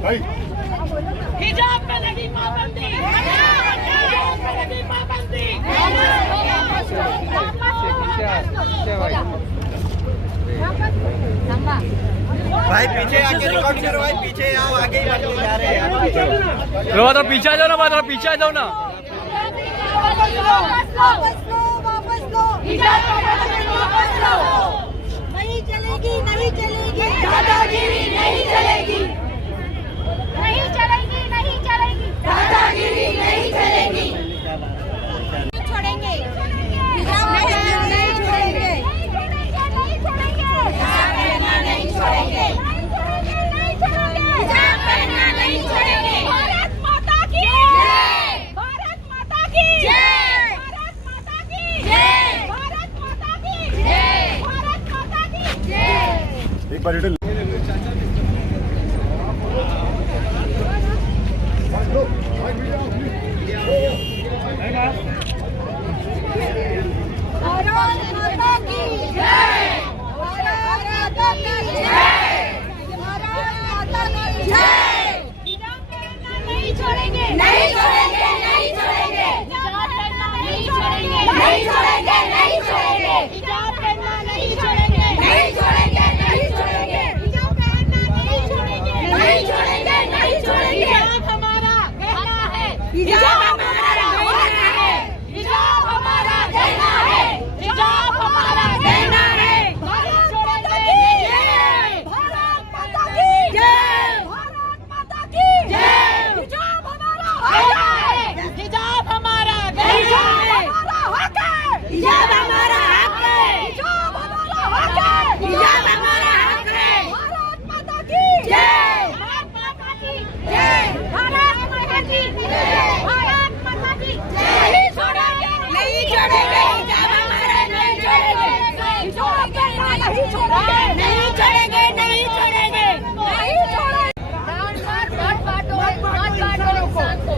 हिजाब पे लगी पाबंदी, हिजाब पे लगी पाबंदी। भाई पीछे आके रिकॉर्ड करो, भाई पीछे आओ, आगे ही जा रहे हैं। तो पीछे आ जाओ ना, बात पीछे आ जाओ ना। वापस लो, वापस लो, हिजाब वापस लो। नहीं चलेगी, नहीं चलेगी, दादागिरी नहीं चलेगी, नहीं चलेगी, नहीं चलेगी, दादागिरी नहीं चलेगी। छोड़ेंगे, हिजाब नहीं छोड़ेंगे, नहीं छोड़ेंगे, हिजाब पहनना नहीं छोड़ेंगे, हिजाब पहनना नहीं छोड़ेंगे। भारत माता की जय, भारत माता की जय, भारत माता की जय, भारत माता की जय, भारत माता की जय। एक बार रिटर्न भारत माता की जय, भारत माता की जय, भारत माता की जय। हिजाब पहनना नहीं छोड़ेंगे, नहीं छोड़ेंगे, नहीं छोड़ेंगे, हिजाब पहनना नहीं छोड़ेंगे, नहीं छोड़ेंगे, नहीं छोड़ेंगे, हिजाब पहनना नहीं छोड़ेंगे, नहीं छोड़ेंगे, नहीं छोड़ेंगे, हिजाब पहनना नहीं छोड़ेंगे, नहीं छोड़ेंगे, नहीं छोड़ेंगे। हिजाब हमारा कहना है, हिजाब हमारा कहना है, हिजाब हमारा कहना है, हिजाब हमारा कहना है। भारत माता की जय, भारत माता की जय, भारत माता की जय। हिजाब हमारा हक है, हिजाब हमारा हक है, हिजाब हमारा हक है, हिजाब हमारा हक है, हिजाब हमारा हक है। भारत माता की जय, भारत माता की जय, भारत माता की जय, भारत माता की जय। नहीं छोड़ेंगे, नहीं छोड़ेंगे, हिजाब हमारा नहीं छोड़ेंगे, हिजाब पहनना नहीं छोड़ेंगे, नहीं छोड़ेंगे, नहीं छोड़ेंगे, नहीं छोड़ेंगे। मत बांटो इंसान को,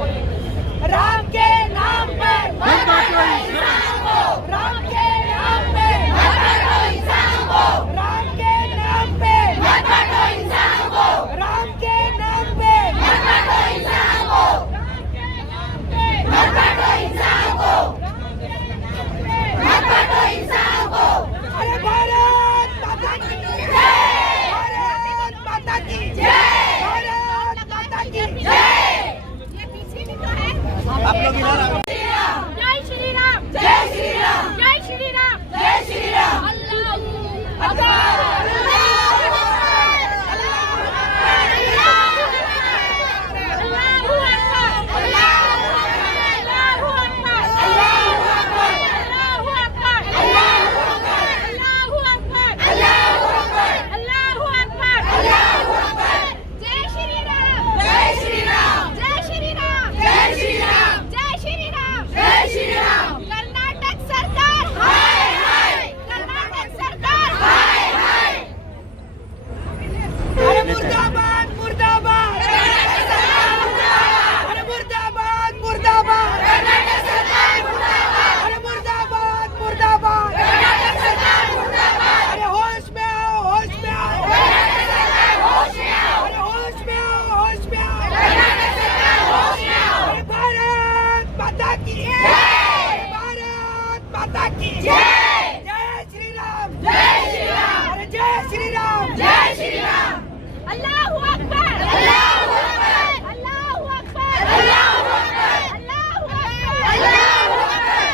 राम के नाम पे मत बांटो इंसान को, राम के नाम पे मत बांटो इंसान को, राम के नाम पे मत बांटो इंसान को, राम के नाम पे मत बांटो इंसान को, मत बांटो इंसान को, मत बांटो इंसान को। अरे भारत माता की जय, भारत माता की जय, भारत माता की जय। ये पीछे भी तो है। आप लोग इधर आओ। जय श्री राम, जय श्री राम, जय श्री राम, जय श्री राम। अल्लाहू अकबर, अल्लाहू अकबर, अल्लाहू अकबर, अल्लाहू अकबर, अल्लाहू अकबर, अल्लाहू अकबर, अल्लाहू अकबर, अल्लाहू अकबर, अल्लाहू अकबर, अल्लाहू अकबर, अल्लाहू अकबर। जय श्री राम, जय श्री राम, जय श्री राम, जय श्री राम, जय श्री राम, जय श्री राम। कर्नाटक सरकार हाय हाय, कर्नाटक सरकार हाय हाय। अरे मुर्दाबाद, मुर्दाबाद, कर्नाटक सरकार मुर्दाबाद। अरे मुर्दाबाद, मुर्दाबाद, कर्नाटक सरकार मुर्दाबाद। अरे मुर्दाबाद, मुर्दाबाद, कर्नाटक सरकार मुर्दाबाद। अरे होश में आओ, होश में आओ, कर्नाटक सरकार होश में आओ। अरे होश में आओ, होश में आओ, कर्नाटक सरकार होश में आओ। अरे भारत माता की जय, भारत माता की जय, जय श्री राम, जय श्री राम, अरे जय श्री राम, जय श्री राम। अल्लाहू अकबर, अल्लाहू अकबर, अल्लाहू अकबर, अल्लाहू अकबर, अल्लाहू अकबर।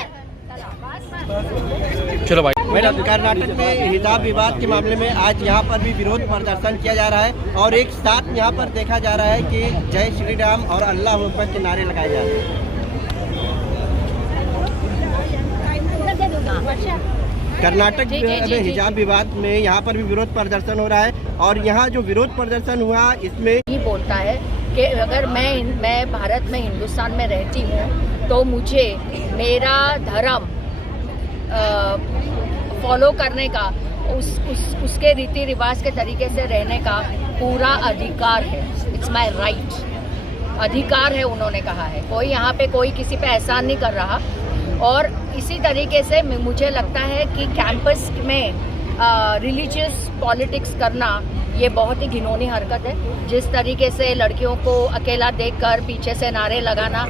चलो भाई। मैडम, कर्नाटक में हिजाब विवाद के मामले में आज यहाँ पर भी विरोध प्रदर्शन किया जा रहा है और एक साथ यहाँ पर देखा जा रहा है कि जय श्री राम और अल्लाह अकबर के नारे लगाए जा रहे हैं। कर्नाटक में हिजाब विवाद में यहाँ पर भी विरोध प्रदर्शन हो रहा है और यहाँ जो विरोध प्रदर्शन हुआ इसमें ये बोलता है कि अगर मैं भारत में हिंदुस्तान में रहती हूँ तो मुझे मेरा धर्म फॉलो करने का उसके रीति रिवाज के तरीके से रहने का पूरा अधिकार है। इट्स माय राइट, अधिकार है उन्होंने कहा है। कोई यहाँ पे कोई किसी पे एहसान नहीं कर रहा। और इसी तरीके से मुझे लगता है कि कैंपस में रिलीजियस पॉलिटिक्स करना ये बहुत ही घिनौनी हरकत है। जिस तरीके से लड़कियों को अकेला देखकर पीछे से नारे लगाना,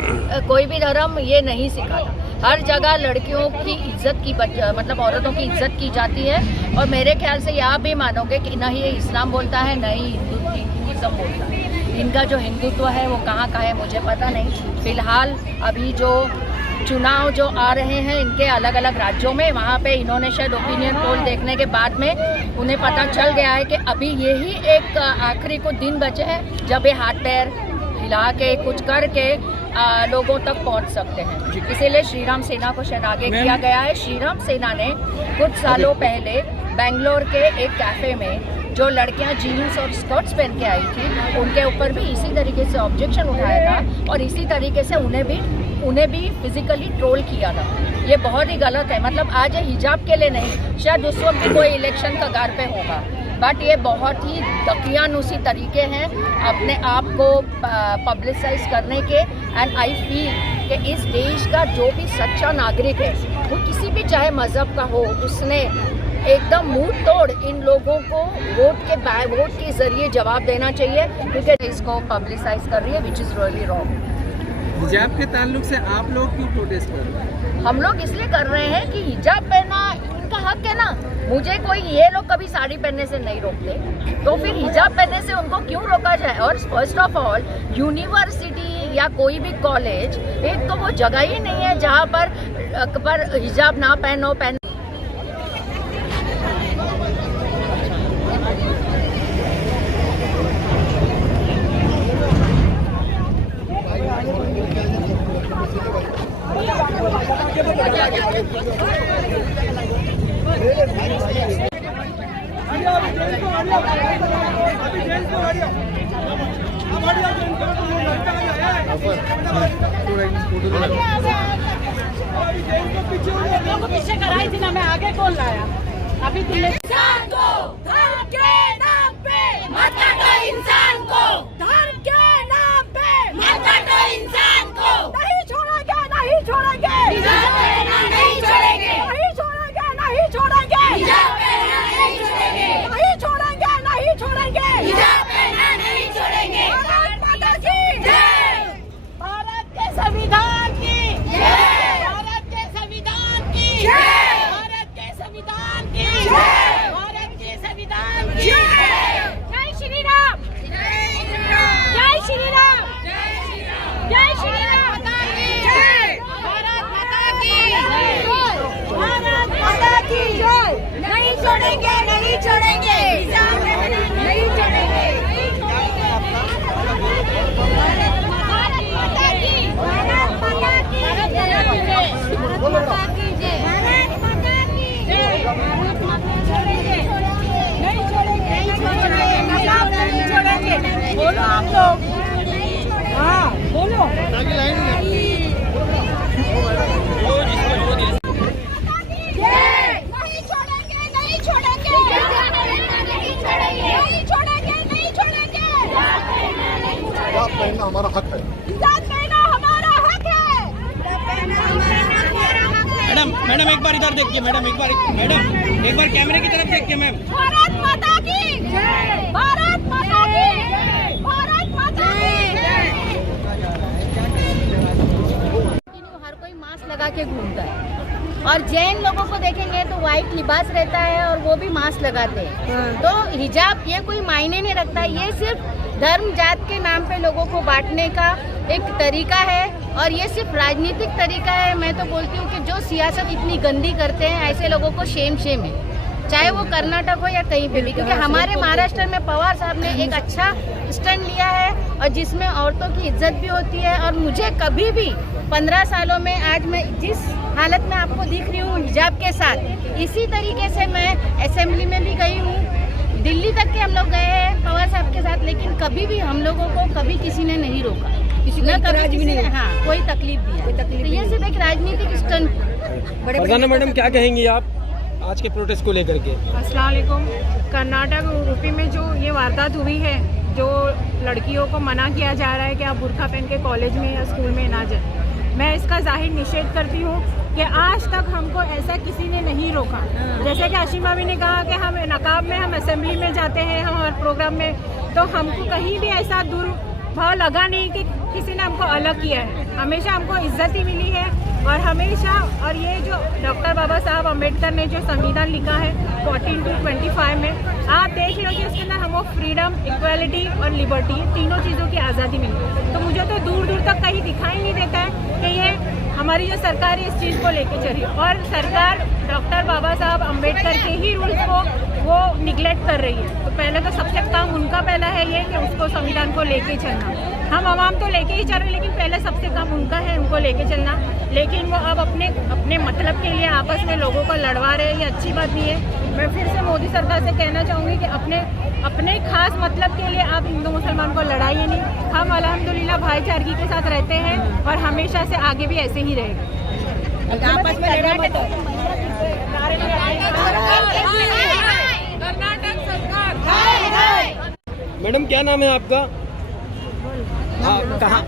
कोई भी धर्म ये नहीं सिखाता। हर जगह लड़कियों की इज्जत की मतलब औरतों की इज्जत की जाती है। और मेरे ख्याल से आप भी मानोगे कि न ही ये इस्लाम बोलता है, न ही हिंदुइज्म बोलता है। इनका जो हिंदुत्व है वो कहाँ का है मुझे पता नहीं। फिलहाल अभी जो चुनाव जो आ रहे हैं इनके अलग अलग राज्यों में, वहाँ पे इन्होंने शायद ओपिनियन पोल देखने के बाद में उन्हें पता चल गया है कि अभी यही एक आखिरी कुछ दिन बचे हैं जब ये हाथ पैर हिला के कुछ करके लोगों तक पहुँच सकते हैं। इसीलिए श्रीराम सेना को शायद आगे किया गया है। श्रीराम सेना ने कुछ सालों पहले बेंगलोर के एक कैफ़े में जो लड़कियां जीन्स और स्कर्ट्स पहन के आई थी उनके ऊपर भी इसी तरीके से ऑब्जेक्शन उठाया था और इसी तरीके से उन्हें भी फिजिकली ट्रोल किया था। ये बहुत ही गलत है। मतलब आज ये हिजाब के लिए नहीं, शायद उस वक्त कोई इलेक्शन कगार पे होगा, बट ये बहुत ही दकियानुसी तरीके हैं अपने आप को पब्लिसाइज करने के। एंड आई फील कि इस देश का जो भी सच्चा नागरिक है वो किसी भी चाहे मज़हब का हो, उसने एकदम मुंह तोड़ इन लोगों को वोट के जरिए जवाब देना चाहिए, क्योंकि इसको पब्लिसाइज कर रही है विच इज़ रियली रॉन्ग। हिजाब के ताल्लुक से आप लोग क्यों प्रोटेस्ट कर रहे हैं? हम लोग इसलिए कर रहे हैं कि हिजाब पहनना इनका हक है ना। मुझे कोई ये लोग कभी साड़ी पहनने से नहीं रोकते, तो फिर हिजाब पहनने से उनको क्यों रोका जाए। और फर्स्ट ऑफ ऑल यूनिवर्सिटी या कोई भी कॉलेज एक तो वो जगह ही नहीं है जहाँ पर हिजाब ना पहनो। पीछे कराई थी ना, मैं आगे कौन लाया अभी इंसान को धर्म के नाम पे मत काटो, इंसान को धर्म के नाम पे मत काटो, इंसान को नहीं छोड़ेंगे, नहीं छोड़ेंगे, हिजाब पहनना नहीं छोड़ेंगे, नहीं छोड़ेंगे, नहीं छोड़ेंगे, हिजाब पहनना नहीं छोड़ेंगे, नहीं छोड़ेंगे, नहीं छोड़ेंगे, हिजाब पहनना नहीं छोड़ेंगे। भारत माता की जय, भारत के संविधान की जय, भारत के संविधान की जय, भारत के संविधान की जय, भारत के संविधान की जय। जय श्री राम, जय श्री राम, जय श्री राम, भारत माता की जय, भारत माता की जय। नहीं छोड़ेंगे, नहीं छोड़ेंगे, नहीं छोड़ेंगे, भारत माता की, भारत माता की, भारत माता की जय, भारत माता की जय, भारत माता छोड़ेंगे, नहीं छोड़ेंगे, नहीं छोड़ेंगे, नहीं छोड़ेंगे। बोलो आप लोग, हाँ बोलो। नहीं छोड़ेंगे, नहीं छोड़ेंगे, नहीं छोड़ेंगे, नहीं छोड़ेंगे, नहीं छोड़ेंगे। हिजाब पहनना हमारा हक है। हिजाब पहनना हमारा हक है। मैडम एक बार इधर देखिए, मैडम एक बार कैमरे की तरफ देखिए मैम। भारत माता की जय, भारत माता की जय, भारत माता की जय। हर कोई मास्क लगा के घूमता है और जैन लोगों को देखेंगे तो वाइट लिबास रहता है और वो भी मास्क लगाते हैं। तो हिजाब ये कोई मायने नहीं रखता, ये सिर्फ धर्म जात के नाम पे लोगों को बांटने का एक तरीका है और ये सिर्फ राजनीतिक तरीका है। मैं तो बोलती हूँ कि जो सियासत इतनी गंदी करते हैं ऐसे लोगों को शेम है, चाहे वो कर्नाटक हो या कहीं पे भी। क्योंकि हमारे महाराष्ट्र में पवार साहब ने एक अच्छा स्टैंड लिया है और जिसमें औरतों की इज्जत भी होती है। और मुझे कभी भी 15 सालों में आज मैं जिस हालत में आपको दिख रही हूँ हिजाब के साथ, इसी तरीके से मैं असेंबली में भी गई हूँ, दिल्ली तक के हम लोग गए हैं पवार साहब के साथ, लेकिन कभी भी हम लोगों को कभी किसी ने नहीं रोका, किसी ने कभी किसी ने कोई तकलीफ दिया। तो ये सिर्फ एक राजनीतिक स्टंट। मैडम क्या कहेंगी आप आज के प्रोटेस्ट को लेकर के? अस्सलाम वालेकुम। कर्नाटक यूपी में जो ये वारदात हुई है, जो लड़कियों को मना किया जा रहा है कि आप बुर्का पहन के कॉलेज में या स्कूल में ना जाए, मैं इसका जाहिर निषेध करती हूँ कि आज तक हमको ऐसा किसी ने नहीं रोका। जैसे कि अशीमा भी ने कहा कि हम नकाब में, हम असेंबली में जाते हैं, हम हर प्रोग्राम में, तो हमको कहीं भी ऐसा दुर्भाव लगा नहीं कि किसी ने हमको अलग किया है। हमेशा हमको इज्जत ही मिली है और हमेशा। और ये जो डॉक्टर बाबा साहब अम्बेडकर ने जो संविधान लिखा है 14 to 25 में, आप देख लो कि उसके अंदर हमको फ्रीडम, इक्वालिटी और लिबर्टी, तीनों चीज़ों की आज़ादी मिली। तो मुझे तो दूर दूर तक कहीं दिखाई नहीं देता है कि ये हमारी जो सरकार है इस चीज़ को लेके चली, और सरकार डॉक्टर बाबा साहब अम्बेडकर के ही रूल्स को वो निगलेक्ट कर रही है। तो पहले तो सबसे काम उनका पहला है ये कि उसको संविधान को लेके चलना। हम आवाम तो लेके ही चल रहे हैं, लेकिन पहले सबसे काम उनका है, उनको लेके चलना। लेकिन वो अब अपने मतलब के लिए आपस में लोगों को लड़वा रहे हैं, ये अच्छी बात नहीं है। मैं फिर से मोदी सरकार से कहना चाहूँगी कि अपने खास मतलब के लिए आप हिंदू मुसलमान को लड़ाइए नहीं। हम अल्हम्दुलिल्लाह भाईचारगी के साथ रहते हैं और हमेशा से आगे भी ऐसे ही रहेगा। आपस में लड़ा मत। मैडम क्या नाम है आपका? कहाँ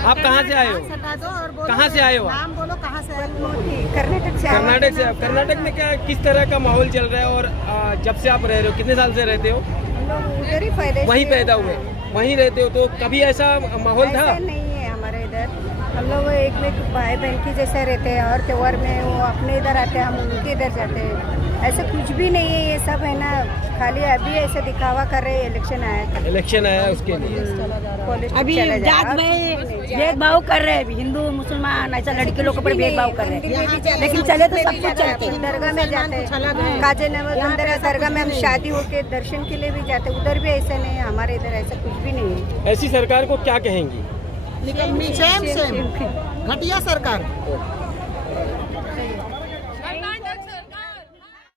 आप कहाँ से आए हो? कहाँ से आए हो? नाम बोलो, कहाँ से आए हो? कर्नाटक से। कर्नाटक से। कर्नाटक में क्या किस तरह का माहौल चल रहा है? और जब से आप रह रहे हो, कितने साल से रहते हो? उधर ही पैदा वहीं पैदा हुए, वहीं रहते हो, तो कभी ऐसा माहौल था? ऐसा नहीं है हमारे इधर। हम लोग एक भाई बहन की जैसे रहते हैं, और त्योहार में वो अपने इधर आते हैं, हम उनके इधर जाते हैं। ऐसा कुछ भी नहीं है, ये सब है ना, खाली अभी ऐसे दिखावा कर रहे हैं। इलेक्शन आया उसके लिए अभी जात में भेदभाव कर रहे हैं, हिंदू मुसलमान ऐसा लड़के लोगों पर भेदभाव कर रहे हैं, लेकिन चले तो सब कुछ चलते हैं। दरगाह में जाते हैं, काजे दरगाह में हम शादी होके दर्शन के लिए भी जाते हैं, उधर भी ऐसा नहीं है। हमारे इधर ऐसा कुछ भी नहीं है। ऐसी सरकार को क्या कहेंगी? सेम घटिया सरकार।